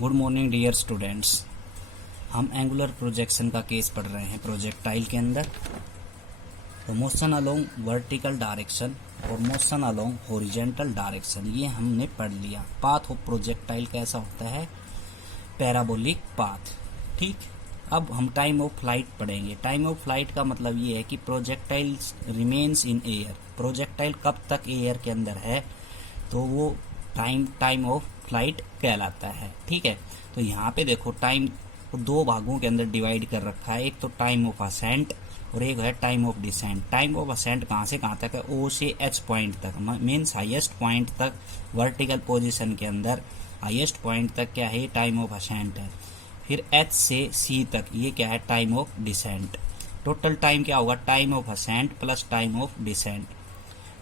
Good morning dear students. हम angular projection का case पढ़ रहे हैं प्रोजेक्टाइल के अंदर। तो मोशन अलोंग वर्टिकल डायरेक्शन और मोशन अलोंग हॉरिजॉन्टल डायरेक्शन ये हमने पढ़ लिया। पाथ ऑफ प्रोजेक्टाइल कैसा होता है, पैराबोलिक पाथ। ठीक, अब हम टाइम ऑफ फ्लाइट पढ़ेंगे। टाइम ऑफ फ्लाइट का मतलब ये है कि projectile remains in air. Projectile कब तक एयर के अंदर है तो वो टाइम ऑफ फ्लाइट कहलाता है। ठीक है, तो यहाँ पे देखो टाइम को दो भागों के अंदर डिवाइड कर रखा है। एक तो टाइम ऑफ असेंट और एक है time of descent. Time of ascent कहाँ से कहाँ तक है, ओ से एच पॉइंट तक, मीन्स हाईएस्ट पॉइंट तक वर्टिकल पोजीशन के अंदर हाईएस्ट पॉइंट तक क्या है, टाइम ऑफ असेंट है। फिर एच से सी तक ये क्या है, time of descent. Total time क्या होगा, time of ascent plus time of descent.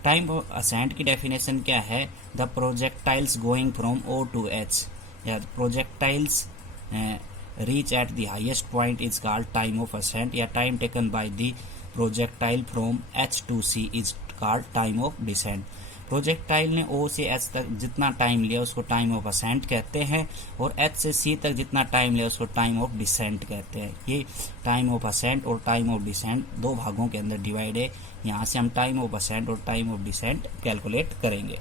Time of ascent की डेफिनेशन क्या है, the projectiles going from O to H या projectiles reach at the highest point is called time of ascent, या time taken by the projectile from H to C is called time of descent. Projectile ने O से H तक जितना time लिया उसको time of ascent कहते हैं, और एच से सी तक जितना टाइम लिया उसको टाइम ऑफ डिसेंट कहते हैं। ये टाइम ऑफ असेंट और टाइम ऑफ डिसेंट दो भागों के अंदर डिवाइड है। यहाँ से हम टाइम ऑफ असेंट और टाइम ऑफ डिसेंट कैलकुलेट करेंगे।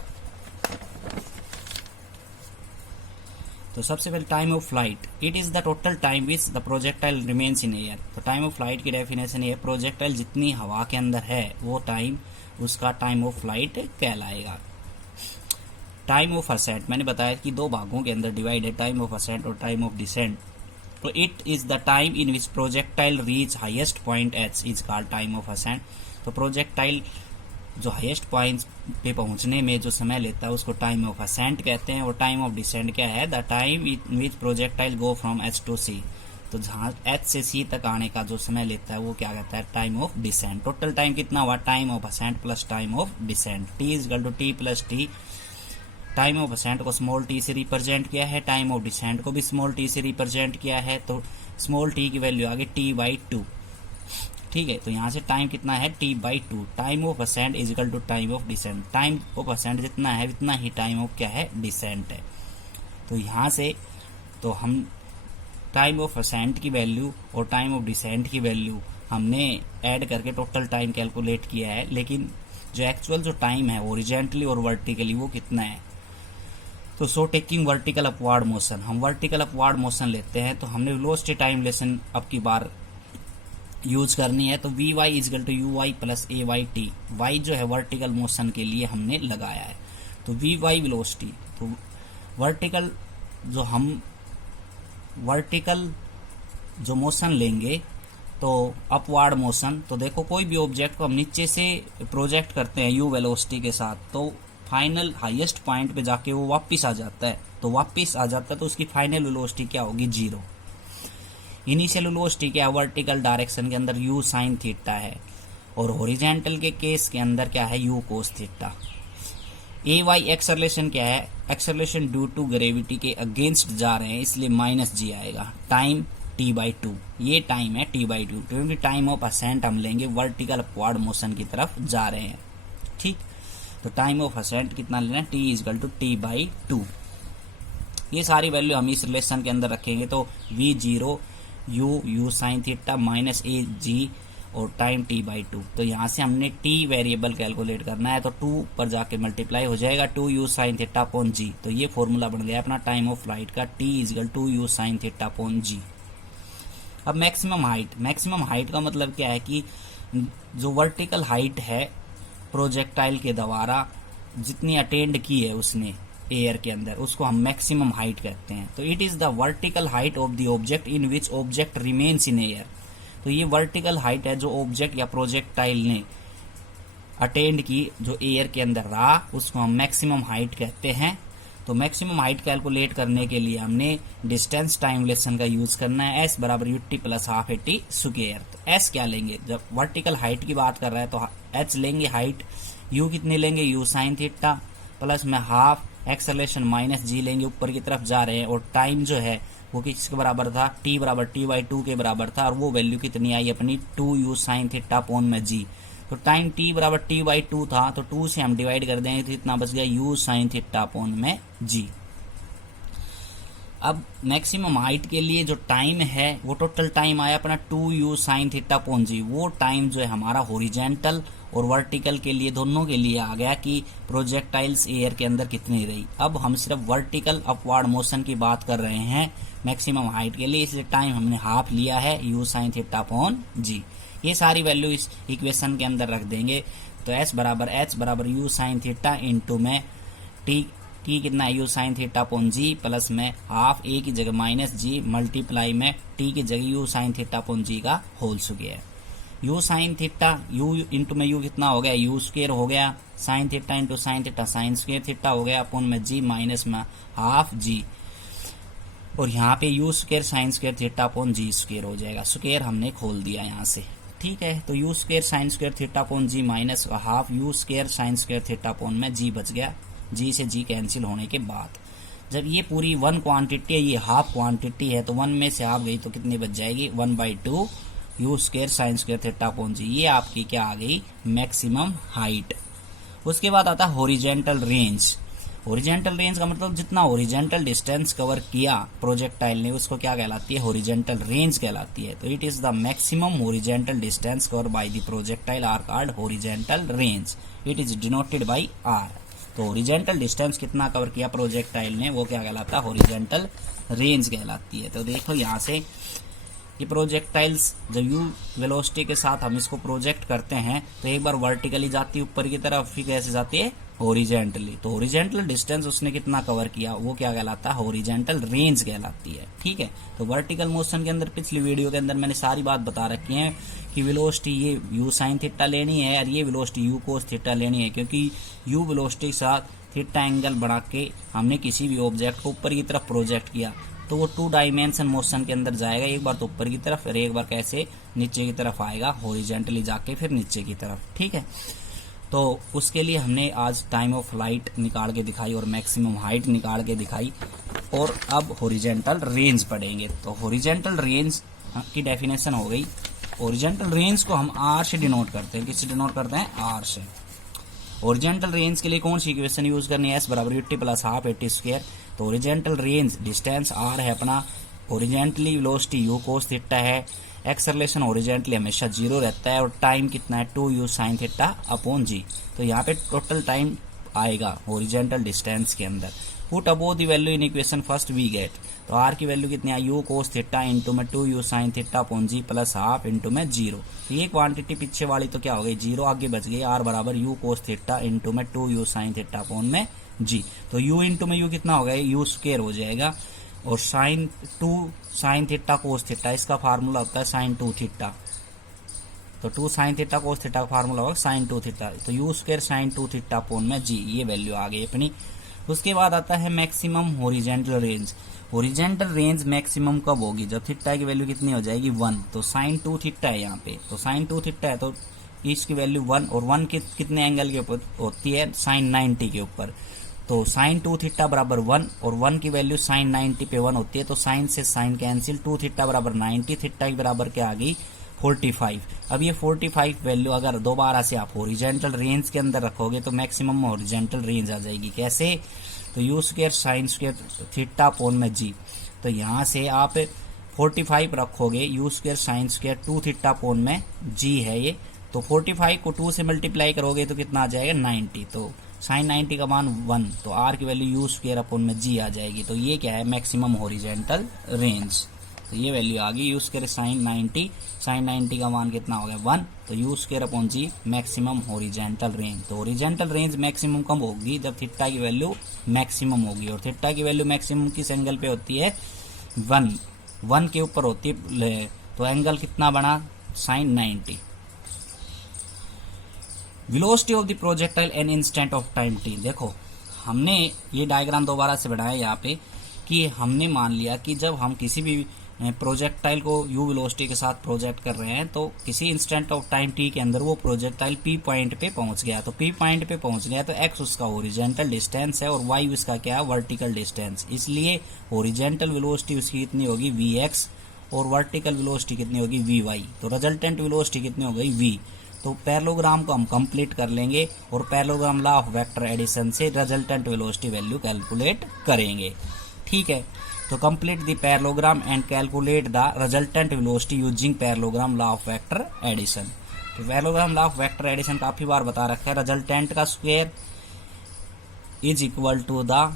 तो सबसे पहले time of flight, it is the total time which the projectile remains in air. तो टाइम ऑफ फ्लाइट की डेफिनेशन ये, प्रोजेक्टाइल जितनी हवा के अंदर है वो टाइम उसका टाइम ऑफ फ्लाइट कहलाएगा। टाइम ऑफ असेंट मैंने बताया कि दो भागों के अंदर डिवाइड है, टाइम ऑफ असेंट और टाइम ऑफ डिसेंट। तो it is the time in which projectile reach highest point H is called time of ascent. तो प्रोजेक्टाइल जो हाईएस्ट पॉइंट पे पहुंचने में जो समय लेता है उसको टाइम ऑफ असेंट कहते हैं। और टाइम ऑफ डिसेंट क्या है, the time in which projectile go from H to C. तो जहाँ एच से सी तक आने का जो समय लेता है वो क्या कहता है, time of descent. Total time कितना हुआ, time of ascent plus time of descent. T is equal to T plus T. Time of ascent को स्मॉल टी से रिप्रेजेंट किया है, टाइम ऑफ डिसेंट को भी स्मॉल टी से रिप्रेजेंट किया है। तो स्मॉल टी की वैल्यू आ गई टी बाई टू। ठीक है, तो यहाँ से टाइम कितना है, T by two. Time of ascent is equal to time of descent. Time of ascent जितना है उतना ही टाइम ऑफ क्या है, डिसेंट है। तो यहाँ से तो हम टाइम ऑफ असेंट की वैल्यू और टाइम ऑफ डिसेंट की वैल्यू हमने ऐड करके टोटल टाइम कैलकुलेट किया है, लेकिन जो एक्चुअल जो टाइम है हॉरिजॉन्टली और वर्टिकली वो कितना है। तो so taking vertical upward motion, हम वर्टिकल अपवार्ड मोशन लेते हैं तो हमने वेलोसिटी टाइम रिलेशन अब की बार यूज करनी है। तो V Y equal to U Y plus A Y T. Y जो है वर्टिकल मोशन के लिए हमने लगाया है, तो वी वाई वेलोसिटी। तो वर्टिकल जो मोशन लेंगे तो अपवार्ड मोशन, तो देखो कोई भी ऑब्जेक्ट को हम नीचे से प्रोजेक्ट करते हैं यू वेलोसिटी के साथ, तो फाइनल हाईएस्ट पॉइंट पे जाके वो वापस आ जाता है। तो वापस आ जाता है तो उसकी फाइनल वेलोसिटी क्या होगी, जीरो। इनिशियल वेलोसिटी क्या है, वर्टिकल डायरेक्शन के अंदर यू साइन थीटा है, और हॉरिजॉन्टल के केस के अंदर क्या है, U cos theta. A Y acceleration क्या है, एक्सेलरेशन ड्यू टू ग्रेविटी के अगेंस्ट जा रहे हैं इसलिए माइनस जी आएगा। टाइम टी बाई टू, ये टाइम है टी बाई टू, क्योंकि टाइम ऑफ असेंट हम लेंगे वर्टिकल अपवार्ड मोशन की तरफ जा रहे हैं। ठीक, तो टाइम ऑफ असेंट कितना लेना है, T equal to T by two. ये सारी वैल्यू हम इस रिलेशन के अंदर रखेंगे। तो v zero U sine theta minus A G और टाइम टी बाई टू। तो यहाँ से हमने टी वेरिएबल कैलकुलेट करना है, तो 2 पर जाके मल्टीप्लाई हो जाएगा, 2 U sine theta upon G. तो ये फॉर्मूला बन गया अपना टाइम ऑफ फ्लाइट का, T is equal 2 U sine theta upon G. अब मैक्सिमम हाइट, मैक्सिमम हाइट का मतलब क्या है कि जो वर्टिकल हाइट है प्रोजेक्टाइल के द्वारा जितनी अटेंड की है उसने एयर के अंदर, उसको हम मैक्सिमम हाइट कहते हैं। तो it is the vertical height of the object in which object remains in air. तो ये वर्टिकल हाइट है जो ऑब्जेक्ट या प्रोजेक्टाइल ने अटेंड की, जो एयर के अंदर रहा, उसको हम मैक्सिमम हाइट कहते हैं। तो मैक्सिमम हाइट कैलकुलेट करने के लिए हमने डिस्टेंस टाइम रिलेशन का यूज करना है, एस बराबर U T plus half A T square. तो एस क्या लेंगे, जब वर्टिकल हाइट की बात कर रहा है तो एच लेंगे हाइट, यू कितने लेंगे, यू साइन थीटा प्लस में हाफ एक्सेलरेशन माइनस जी लेंगे, ऊपर की तरफ जा रहे हैं। और टाइम जो है वो किसके बराबर था, टी बराबर टी बाई टू के बराबर था, और वो वैल्यू कितनी आई अपनी, 2 यू साइन थीटा अपॉन में जी। तो टाइम टी बराबर टी बाई टू था, तो 2 से हम डिवाइड कर देंगे तो इतना बच गया यू साइन थीटा अपॉन में जी। अब मैक्सिमम हाइट के लिए जो टाइम है वो टोटल टाइम आया अपना 2u साइन थीटा अपॉन जी। वो टाइम जो है हमारा हॉरिजॉन्टल और वर्टिकल के लिए दोनों के लिए आ गया कि प्रोजेक्टाइल्स एयर के अंदर कितनी रही। अब हम सिर्फ वर्टिकल अपवार्ड मोशन की बात कर रहे हैं मैक्सिमम हाइट के लिए, इसलिए टाइम हमने हाफ लिया है u sine theta upon G. ये सारी वैल्यू इस इक्वेशन के अंदर रख देंगे। तो h बराबर u साइन थीटा इंटू में t कितना है u sine theta upon G plus में हाफ a की जगह माइनस जी मल्टीप्लाई में t की जगह u sine theta upon G का whole square. u sine theta u into में u कितना हो गया u स्क्वायर हो गया, sine theta into sine theta sine square theta हो गया अपॉन में जी माइनस में हाफ जी, और यहाँ पे u square sine square theta upon G square हो जाएगा। स्क्वायर हमने खोल दिया यहाँ से, ठीक है। तो u square sine square theta upon G minus half u square sine square theta upon में जी बच गया। जी से जी कैंसिल होने के बाद जब ये पूरी वन क्वांटिटी है, ये हाफ क्वांटिटी है, तो वन में से हाफ गई तो कितनी बच जाएगी 1/2 u square sine square theta upon G. ये आपकी क्या आ गई मैक्सिमम हाइट। उसके बाद आता है हॉरिजॉन्टल रेंज। हॉरिजॉन्टल रेंज का मतलब जितना हॉरिजॉन्टल डिस्टेंस कवर किया प्रोजेक्टाइल ने उसको क्या कहलाती है हॉरिजॉन्टल रेंज कहलाती है। तो it is the maximum horizontal distance cover by the projectile are called horizontal range. It is denoted by R. तो हॉरिजॉन्टल डिस्टेंस कितना कवर किया प्रोजेक्टाइल ने वो क्या कहलाता है हॉरिजॉन्टल रेंज कहलाती है। तो देखो यहाँ से ये प्रोजेक्टाइल्स जब यू वेलोसिटी के साथ हम इसको प्रोजेक्ट करते हैं तो एक बार वर्टिकली जाती है ऊपर की तरफ, फिर कैसे जाती है हॉरिजॉन्टली। तो हॉरिजॉन्टल डिस्टेंस उसने कितना कवर किया वो क्या कहलाता है हॉरिजॉन्टल रेंज कहलाती है, ठीक है। तो वर्टिकल मोशन के अंदर पिछली वीडियो के अंदर मैंने सारी बात बता रखी है कि वेलोसिटी ये u साइन थीटा लेनी है और ये वेलोसिटी u कोस थीटा लेनी है, क्योंकि u वेलोसिटी के साथ थीटा एंगल बना के हमने किसी भी ऑब्जेक्ट को ऊपर की तरफ प्रोजेक्ट किया तो वो 2 डायमेंशन मोशन के अंदर जाएगा, एक बार तो ऊपर की तरफ और एक बार कैसे नीचे की तरफ आएगा हॉरिजॉन्टली जाके फिर नीचे की तरफ, ठीक है। तो उसके लिए हमने आज टाइम ऑफ फ्लाइट निकाल के दिखाई और मैक्सिमम हाइट निकाल के दिखाई, और अब हॉरिजॉन्टल रेंज पढ़ेंगे। तो हॉरिजॉन्टल रेंज की डेफिनेशन हो गई। हॉरिजॉन्टल रेंज को हम आर से डिनोट करते हैं, किससे डिनोट करते हैं आर से। हॉरिजॉन्टल रेंज के लिए कौन सी इक्वेशन यूज करनी है, एस बराबर UT plus half eighty square. तो हॉरिजॉन्टल रेंज डिस्टेंस आर है अपना, horizontally velocity you cos theta है, एक्सेलरेशन हॉरिजॉन्टली हमेशा 0 रहता है, और टाइम कितना है 2u sine theta upon G. तो यहाँ पे टोटल टाइम आएगा हॉरिजॉन्टल डिस्टेंस के अंदर। Put above the value in equation first we get. तो आर की वैल्यू कितनी आई u कोस थीटा इंटू में 2u sine theta upon G plus half into में 0। तो ये क्वांटिटी पीछे वाली तो क्या हो गई 0 आगे बच गई, आर बराबर u कोस थीटा इंटू में 2u साइन थीटा अपॉन में जी। तो u इंटू में u कितना हो गया u स्क्वायर हो जाएगा, और sine 2 sine theta cos theta इसका फार्मूला होता है साइन 2 थीटा। तो 2 साइन थीटा कोस थीटा का फार्मूला होगा साइन 2 थीटा। तो u square sine 2 theta upon में जी, ये वैल्यू आ गई अपनी। उसके बाद आता है maximum horizontal range. Horizontal range maximum कब होगी जब थीटा की वैल्यू कितनी हो जाएगी 1। तो साइन 2 थीटा है यहाँ पे, तो साइन 2 थीटा है तो इसकी वैल्यू 1, और 1 कितने एंगल के ऊपर होती है साइन 90 के ऊपर। तो साइन 2 थीटा बराबर 1, और 1 की वैल्यू साइन 90 पे 1 होती है, तो साइन से साइन कैंसिल, 2 थीटा बराबर 90, थीटा की बराबर क्या आ गई 45। अब ये 45 वैल्यू अगर दोबारा से आप हॉरिजॉन्टल रेंज के अंदर रखोगे तो मैक्सिमम हॉरिजॉन्टल रेंज आ जाएगी। कैसे, तो U square sine square theta upon में जी। तो यहाँ से आप 45 रखोगे, you square sine square 2 theta upon में जी है ये, तो 45 को 2 से मल्टीप्लाई करोगे तो कितना आ जाएगा 90। तो साइन 90 का मान 1, तो आर की वैल्यू यू स्क्वायर अपॉन में जी आ जाएगी। तो ये क्या है मैक्सिमम हॉरिजॉन्टल रेंज। तो ये वैल्यू आ गई यू स्क्वायर साइन 90, साइन 90 का मान कितना हो गया 1, तो U square upon G maximum horizontal range. तो हॉरिजॉन्टल रेंज मैक्सिमम कब होगी जब थीटा की वैल्यू मैक्सिमम होगी, और थीटा की वैल्यू मैक्सिमम किस एंगल पे होती है 1 के ऊपर होती है। तो एंगल कितना बना sine 90। Velocity of the projectile an instant of time T. देखो हमने ये डायग्राम दोबारा से बढ़ाया यहाँ पे कि हमने मान लिया कि जब हम किसी भी प्रोजेक्टाइल को यू वेलोसिटी के साथ प्रोजेक्ट कर रहे हैं तो किसी इंस्टेंट ऑफ टाइम टी के अंदर वो प्रोजेक्टाइल पी पॉइंट पे पहुंच गया। तो पी पॉइंट पे पहुंच गया तो एक्स उसका हॉरिजॉन्टल डिस्टेंस है और वाई उसका क्या है वर्टिकल डिस्टेंस। इसलिए हॉरिजॉन्टल वेलोसिटी उसकी कितनी होगी वी एक्स, और वर्टिकल वेलोसिटी कितनी होगी वी वाई। तो रिजल्टेंट वेलोसिटी कितनी हो गई वी। तो पैरेललोग्राम को हम कंप्लीट कर लेंगे और parallelogram law of vector addition से रिजल्टेंट वेलोसिटी वैल्यू कैलकुलेट करेंगे, ठीक है। तो complete the parallelogram and calculate the resultant velocity using parallelogram law of vector addition. तो parallelogram law of vector addition काफी बार बता रखा है, रिजल्टेंट का square is equal to the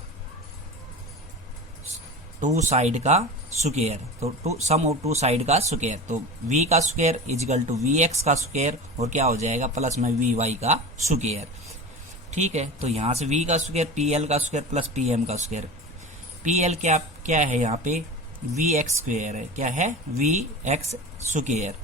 two side का स्क्वायर, तो सम ऑफ टू साइड का स्क्वायर, तो v का square is equal to vx का स्क्वायर और क्या हो जाएगा प्लस में vy का स्क्वायर। ठीक है, तो यहां से v का स्क्वायर pl का स्क्वायर प्लस pm का स्क्वायर। pl क्या है यहाँ पे vx स्क्वायर है, क्या है vx स्क्वायर।